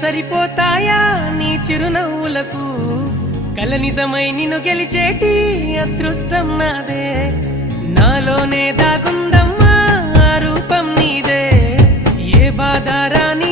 సరిపోతాయా నీ చిరునవ్వులకు కల నిజమై నిన్ను గెలిచేటి అదృష్టం నాదే నాలోనే దాగుందమ్మా ఆ రూపం నీదే ఏ బాధ రాని